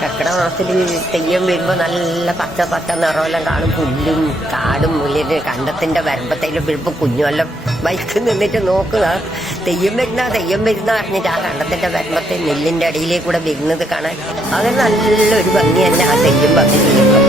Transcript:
കർക്കിടക മാസത്തിൽ തെയ്യം വരുമ്പോൾ നല്ല പച്ച പച്ച നിറമെല്ലാം കാണും. പുല്ലും കാടും മുല്ലിന് കണ്ടത്തിന്റെ വരമ്പത്തേലും വരുമ്പോൾ കുഞ്ഞുമെല്ലാം ബൈക്ക് നിന്നിട്ട് നോക്കുക തെയ്യം വരുന്ന പറഞ്ഞിട്ട് ആ കണ്ടത്തിന്റെ വരമ്പത്തെ നെല്ലിന്റെ അടിയിലേക്ക് കൂടെ വരുന്നത് കാണാൻ അത് നല്ലൊരു ഭംഗി തന്നെ ആ തെയ്യം വന്ന് ചെയ്യുമ്പോൾ.